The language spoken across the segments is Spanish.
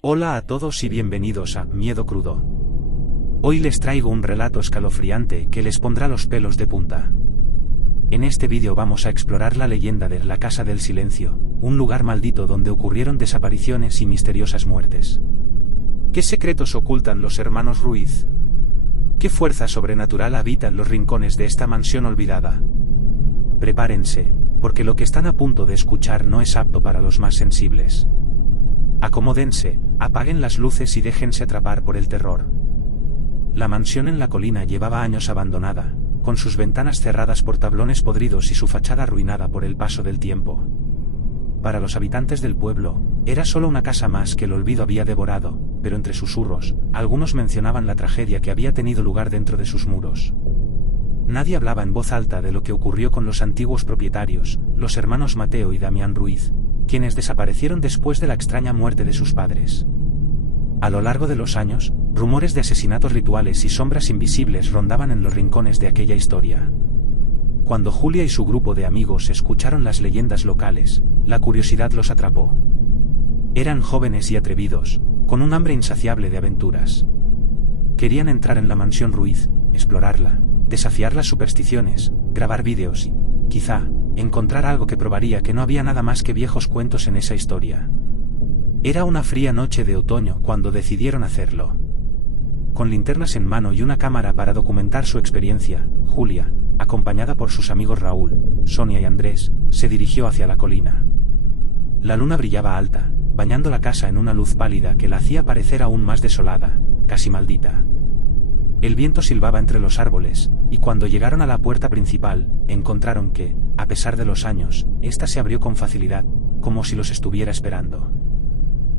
Hola a todos y bienvenidos a Miedo Crudo. Hoy les traigo un relato escalofriante que les pondrá los pelos de punta. En este vídeo vamos a explorar la leyenda de la Casa del Silencio, un lugar maldito donde ocurrieron desapariciones y misteriosas muertes. ¿Qué secretos ocultan los hermanos Ruiz? ¿Qué fuerza sobrenatural habita en los rincones de esta mansión olvidada? Prepárense, porque lo que están a punto de escuchar no es apto para los más sensibles. Acomódense, apaguen las luces y déjense atrapar por el terror. La mansión en la colina llevaba años abandonada, con sus ventanas cerradas por tablones podridos y su fachada arruinada por el paso del tiempo. Para los habitantes del pueblo, era solo una casa más que el olvido había devorado, pero entre susurros, algunos mencionaban la tragedia que había tenido lugar dentro de sus muros. Nadie hablaba en voz alta de lo que ocurrió con los antiguos propietarios, los hermanos Mateo y Damián Ruiz, quienes desaparecieron después de la extraña muerte de sus padres. A lo largo de los años, rumores de asesinatos rituales y sombras invisibles rondaban en los rincones de aquella historia. Cuando Julia y su grupo de amigos escucharon las leyendas locales, la curiosidad los atrapó. Eran jóvenes y atrevidos, con un hambre insaciable de aventuras. Querían entrar en la mansión Ruiz, explorarla, desafiar las supersticiones, grabar vídeos y, quizá, encontrar algo que probaría que no había nada más que viejos cuentos en esa historia. Era una fría noche de otoño cuando decidieron hacerlo. Con linternas en mano y una cámara para documentar su experiencia, Julia, acompañada por sus amigos Raúl, Sonia y Andrés, se dirigió hacia la colina. La luna brillaba alta, bañando la casa en una luz pálida que la hacía parecer aún más desolada, casi maldita. El viento silbaba entre los árboles, y cuando llegaron a la puerta principal, encontraron que, a pesar de los años, ésta se abrió con facilidad, como si los estuviera esperando.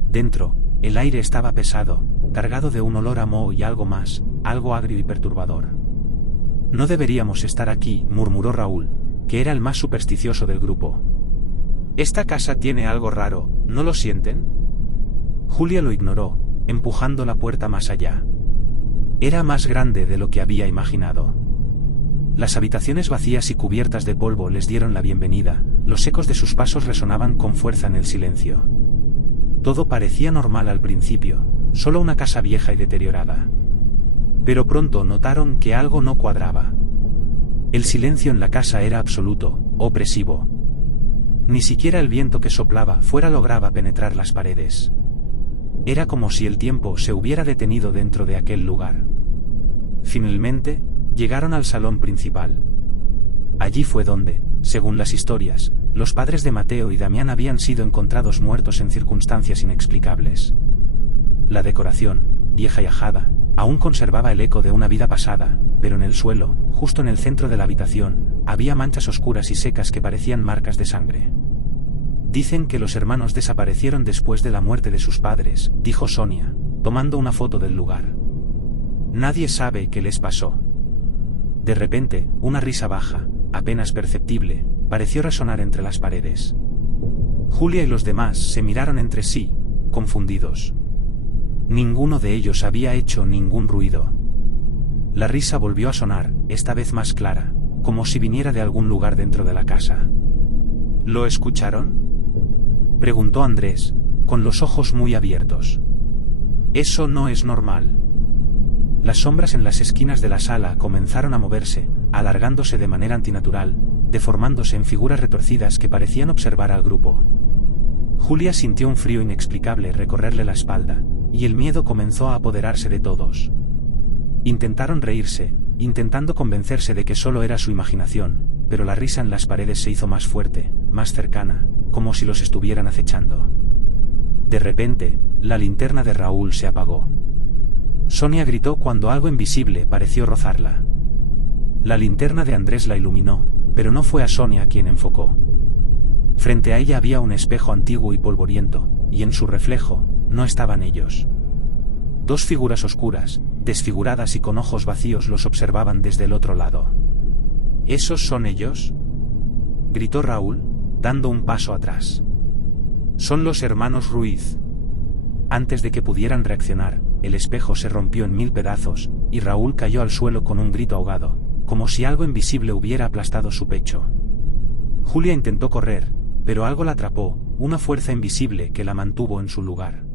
Dentro, el aire estaba pesado, cargado de un olor a moho y algo más, algo agrio y perturbador. No deberíamos estar aquí, murmuró Raúl, que era el más supersticioso del grupo. Esta casa tiene algo raro, ¿no lo sienten? Julia lo ignoró, empujando la puerta más allá. Era más grande de lo que había imaginado. Las habitaciones vacías y cubiertas de polvo les dieron la bienvenida, los ecos de sus pasos resonaban con fuerza en el silencio. Todo parecía normal al principio, solo una casa vieja y deteriorada. Pero pronto notaron que algo no cuadraba. El silencio en la casa era absoluto, opresivo. Ni siquiera el viento que soplaba fuera lograba penetrar las paredes. Era como si el tiempo se hubiera detenido dentro de aquel lugar. Finalmente, llegaron al salón principal. Allí fue donde, según las historias, los padres de Mateo y Damián habían sido encontrados muertos en circunstancias inexplicables. La decoración, vieja y ajada, aún conservaba el eco de una vida pasada, pero en el suelo, justo en el centro de la habitación, había manchas oscuras y secas que parecían marcas de sangre. Dicen que los hermanos desaparecieron después de la muerte de sus padres, dijo Sonia, tomando una foto del lugar. Nadie sabe qué les pasó. De repente, una risa baja, apenas perceptible, pareció resonar entre las paredes. Julia y los demás se miraron entre sí, confundidos. Ninguno de ellos había hecho ningún ruido. La risa volvió a sonar, esta vez más clara, como si viniera de algún lugar dentro de la casa. ¿Lo escucharon?, preguntó Andrés, con los ojos muy abiertos. Eso no es normal. Las sombras en las esquinas de la sala comenzaron a moverse, alargándose de manera antinatural, deformándose en figuras retorcidas que parecían observar al grupo. Julia sintió un frío inexplicable recorrerle la espalda, y el miedo comenzó a apoderarse de todos. Intentaron reírse, intentando convencerse de que solo era su imaginación, pero la risa en las paredes se hizo más fuerte, más cercana, como si los estuvieran acechando. De repente, la linterna de Raúl se apagó. Sonia gritó cuando algo invisible pareció rozarla. La linterna de Andrés la iluminó, pero no fue a Sonia quien enfocó. Frente a ella había un espejo antiguo y polvoriento, y en su reflejo, no estaban ellos. Dos figuras oscuras, desfiguradas y con ojos vacíos los observaban desde el otro lado. ¿Esos son ellos?, gritó Raúl, dando un paso atrás. Son los hermanos Ruiz. Antes de que pudieran reaccionar, el espejo se rompió en 1000 pedazos, y Raúl cayó al suelo con un grito ahogado, como si algo invisible hubiera aplastado su pecho. Julia intentó correr, pero algo la atrapó, una fuerza invisible que la mantuvo en su lugar.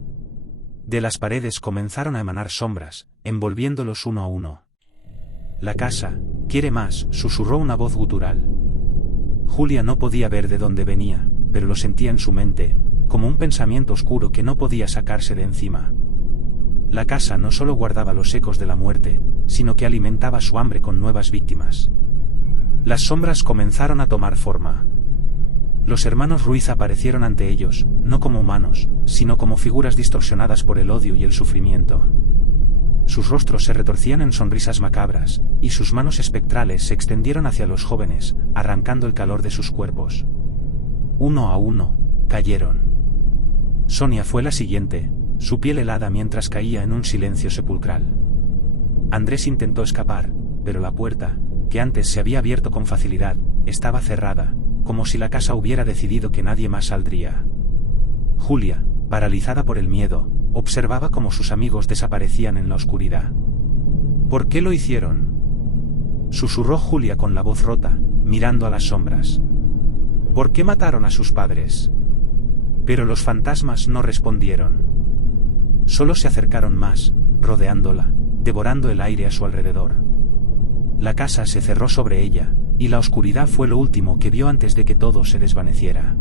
De las paredes comenzaron a emanar sombras, envolviéndolos uno a uno. La casa, quiere más, susurró una voz gutural. Julia no podía ver de dónde venía, pero lo sentía en su mente, como un pensamiento oscuro que no podía sacarse de encima. La casa no solo guardaba los ecos de la muerte, sino que alimentaba su hambre con nuevas víctimas. Las sombras comenzaron a tomar forma. Los hermanos Ruiz aparecieron ante ellos, no como humanos, sino como figuras distorsionadas por el odio y el sufrimiento. Sus rostros se retorcían en sonrisas macabras, y sus manos espectrales se extendieron hacia los jóvenes, arrancando el calor de sus cuerpos. Uno a uno, cayeron. Sonia fue la siguiente, su piel helada mientras caía en un silencio sepulcral. Andrés intentó escapar, pero la puerta, que antes se había abierto con facilidad, estaba cerrada, como si la casa hubiera decidido que nadie más saldría. Julia, paralizada por el miedo, observaba cómo sus amigos desaparecían en la oscuridad. ¿Por qué lo hicieron?, susurró Julia con la voz rota, mirando a las sombras. ¿Por qué mataron a sus padres? Pero los fantasmas no respondieron. Solo se acercaron más, rodeándola, devorando el aire a su alrededor. La casa se cerró sobre ella, y la oscuridad fue lo último que vio antes de que todo se desvaneciera.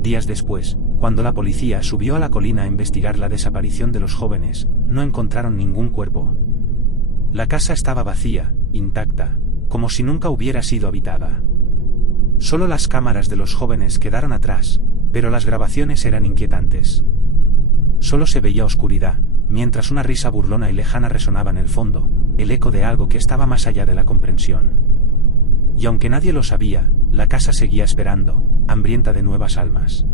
Días después, cuando la policía subió a la colina a investigar la desaparición de los jóvenes, no encontraron ningún cuerpo. La casa estaba vacía, intacta, como si nunca hubiera sido habitada. Solo las cámaras de los jóvenes quedaron atrás, pero las grabaciones eran inquietantes. Solo se veía oscuridad, mientras una risa burlona y lejana resonaba en el fondo, el eco de algo que estaba más allá de la comprensión. Y aunque nadie lo sabía, la casa seguía esperando, hambrienta de nuevas almas.